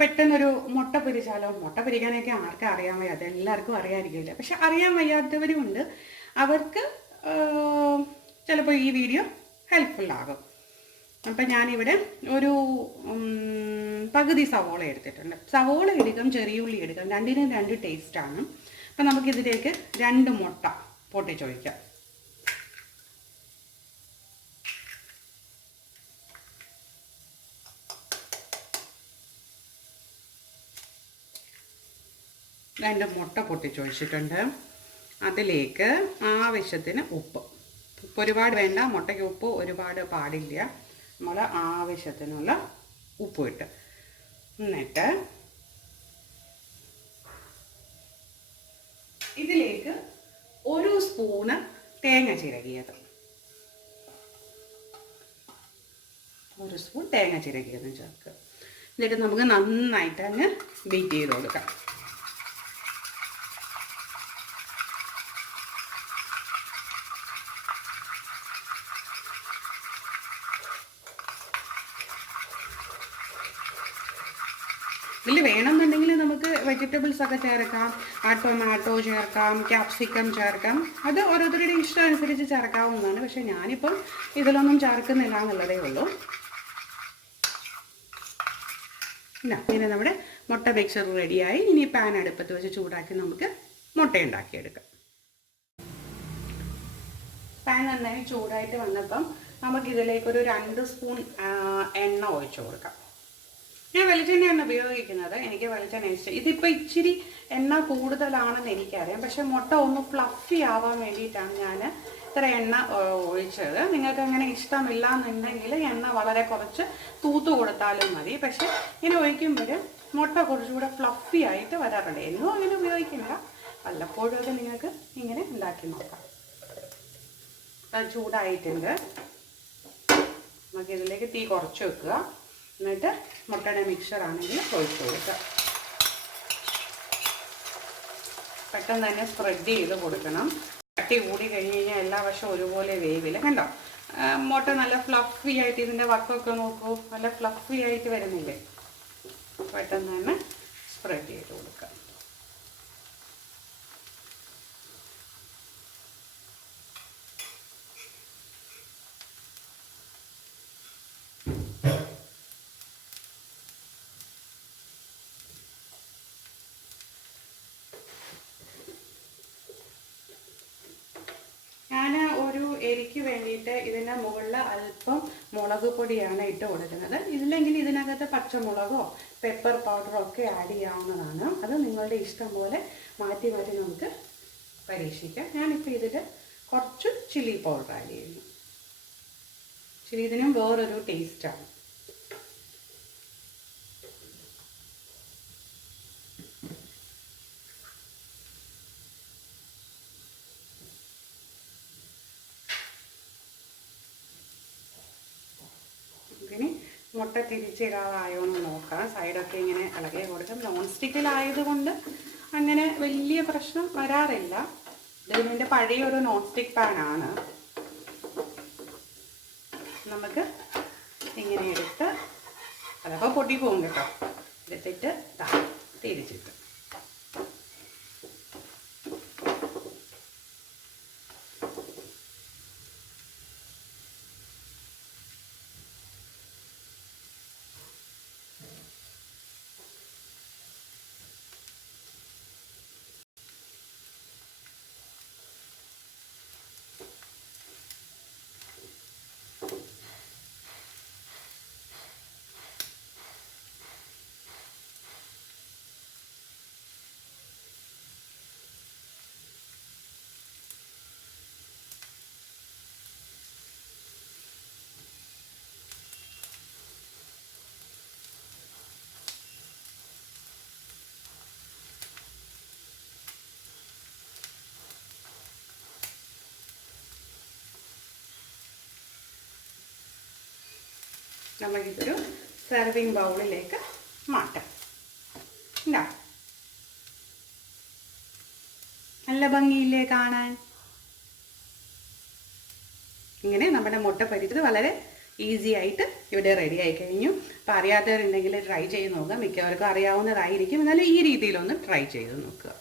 പെട്ടെന്നൊരു മുട്ട പൊരിച്ചാലോ? മുട്ട പൊരിക്കാനൊക്കെ ആർക്കും അറിയാൻ വയ്യാതെ, എല്ലാവർക്കും അറിയാമായിരിക്കില്ല. പക്ഷെ അറിയാൻ വയ്യാത്തവരും ഉണ്ട്. അവർക്ക് ചിലപ്പോൾ ഈ വീഡിയോ ഹെൽപ്ഫുൾ ആകും. അപ്പം ഞാനിവിടെ ഒരു പകുതി സവോള എടുത്തിട്ടുണ്ട്. സവോള എടുക്കാം, ചെറിയ ഉള്ളി എടുക്കാം, രണ്ടിനും രണ്ട് ടേസ്റ്റാണ്. അപ്പം നമുക്കിതിലേക്ക് 2 മുട്ട പൊട്ടിച്ചൊഴിക്കാം. രണ്ട് മുട്ട പൊട്ടിച്ചൊഴിച്ചിട്ടുണ്ട്. അതിലേക്ക് ആവശ്യത്തിന് ഉപ്പ്. ഉപ്പ് ഒരുപാട് വേണ്ട, മുട്ടയ്ക്ക് ഉപ്പ് ഒരുപാട് പാടില്ല. നമ്മൾ ആവശ്യത്തിനുള്ള ഉപ്പ് ഇട്ട്, എന്നിട്ട് ഇതിലേക്ക് 1 സ്പൂണ് തേങ്ങ ചിരകിയത്, 1 സ്പൂൺ തേങ്ങ ചിരകിയതും ചേർക്കുക. എന്നിട്ട് നമുക്ക് നന്നായിട്ട് അങ്ങ് ബീറ്റ് ചെയ്ത് കൊടുക്കാം. ഇതിൽ വേണമെന്നുണ്ടെങ്കിൽ നമുക്ക് വെജിറ്റബിൾസ് ഒക്കെ ചേർക്കാം. ടൊമാറ്റോ ചേർക്കാം, ക്യാപ്സിക്കം ചേർക്കാം. അത് ഓരോരുത്തരുടെ ഇഷ്ടം അനുസരിച്ച് ചേർക്കാവുന്നതാണ്. പക്ഷെ ഞാനിപ്പം ഇതിലൊന്നും ചേർക്കുന്നില്ല എന്നുള്ളതേ ഉള്ളൂ. ഇങ്ങനെ നമ്മുടെ മുട്ട മിക്സർ റെഡിയായി. ഇനി പാൻ അടുപ്പത്ത് വെച്ച് ചൂടാക്കി നമുക്ക് മുട്ട ഉണ്ടാക്കിയെടുക്കാം. പാൻ നന്നായി ചൂടായിട്ട് വന്നപ്പം നമുക്കിതിലേക്കൊരു 2 സ്പൂൺ എണ്ണ ഒഴിച്ചു കൊടുക്കാം. ഞാൻ വെളിച്ചെണ്ണയാണ് ഉപയോഗിക്കുന്നത്. എനിക്ക് വെളിച്ചെണ്ണ ഇഷ്ടം. ഇതിപ്പോൾ ഇച്ചിരി എണ്ണ കൂടുതലാണെന്ന് എനിക്കറിയാം. പക്ഷെ മുട്ട ഒന്ന് ഫ്ലഫി ആവാൻ വേണ്ടിയിട്ടാണ് ഞാൻ ഇത്ര എണ്ണ ഒഴിച്ചത്. നിങ്ങൾക്ക് അങ്ങനെ ഇഷ്ടമില്ല എന്നുണ്ടെങ്കിൽ എണ്ണ വളരെ കുറച്ച് തൂത്ത് കൊടുത്താലും മതി. പക്ഷെ ഇങ്ങനെ ഒഴിക്കുമ്പോൾ മുട്ട കുറച്ചുകൂടെ ഫ്ലഫി ആയിട്ട് വരാറുണ്ട്. എന്നും അങ്ങനെ ഉപയോഗിക്കില്ല, വല്ലപ്പോഴും ഒക്കെ നിങ്ങൾക്ക് ഇങ്ങനെ ഉണ്ടാക്കി നോക്കാം. അത് ചൂടായിട്ടുണ്ട്. നമുക്കിതിലേക്ക് തീ കുറച്ച് വെക്കുക. എന്നിട്ട് മുട്ടയുടെ മിക്സർ ആണെങ്കിൽ ഒഴിച്ച് കൊടുക്കുക. പെട്ടെന്ന് തന്നെ സ്പ്രെഡ് ചെയ്ത് കൊടുക്കണം. കട്ടി കൂടി കഴിഞ്ഞ് കഴിഞ്ഞാൽ എല്ലാ വശവും ഒരുപോലെ വേവില്ല. കണ്ടോ, മുട്ട നല്ല ഫ്ലഫി ആയിട്ട്, ഇതിൻ്റെ വക്കൊക്കെ നോക്കൂ, നല്ല ഫ്ലഫി ആയിട്ട് വരുന്നില്ലേ? പെട്ടെന്ന് തന്നെ സ്പ്രെഡ് ചെയ്ത് കൊടുക്കുക. എരിക്ക് വേണ്ടിയിട്ട് ഇതിൻ്റെ മുകളിൽ അല്പം മുളക് പൊടിയാണ് ഇട്ട് കൊടുക്കുന്നത്. ഇതില്ലെങ്കിൽ ഇതിനകത്ത് പച്ചമുളകോ പെപ്പർ പൗഡറോ ഒക്കെ ആഡ് ചെയ്യാവുന്നതാണ്. അത് നിങ്ങളുടെ ഇഷ്ടം പോലെ മാറ്റി മാറ്റി നമുക്ക് പരീക്ഷിക്കാം. ഞാനിപ്പോൾ ഇതിൽ കുറച്ച് ചില്ലി പൗഡർ ആഡ് ചെയ്യുന്നു. ചില്ലി ഇതിനും വേറൊരു ടേസ്റ്റാണ്. മുട്ട തിരിച്ചിടാതായോ എന്ന് നോക്കാം. സൈഡൊക്കെ ഇങ്ങനെ ഇളകി കൊടുക്കാം. നോൺ സ്റ്റിക്കിലായതുകൊണ്ട് അങ്ങനെ വലിയ പ്രശ്നം വരാറില്ല. ഇതിൻ്റെ പഴയൊരു നോൺ സ്റ്റിക്ക് പാനാണ്. നമുക്ക് ഇങ്ങനെ എടുത്ത്, അതപ്പോൾ പൊട്ടിപ്പോകും കേട്ടോ, എടുത്തിട്ട് തിരിച്ചിട്ട് നമുക്കിതൊരു സെർവിങ് ബൗളിലേക്ക് മാറ്റാം. ഇതാ, നല്ല ഭംഗിയില്ലേ കാണാൻ? ഇങ്ങനെ നമ്മുടെ മുട്ട പൊരിച്ചത് വളരെ ഈസി ആയിട്ട് ഇവിടെ റെഡി ആയി കഴിഞ്ഞു. അപ്പോൾ അറിയാത്തവരുണ്ടെങ്കിൽ ട്രൈ ചെയ്ത് നോക്കുക. മിക്കവർക്കും അറിയാവുന്നതായിരിക്കും, എന്നാലും ഈ രീതിയിലൊന്ന് ട്രൈ ചെയ്ത് നോക്കുക.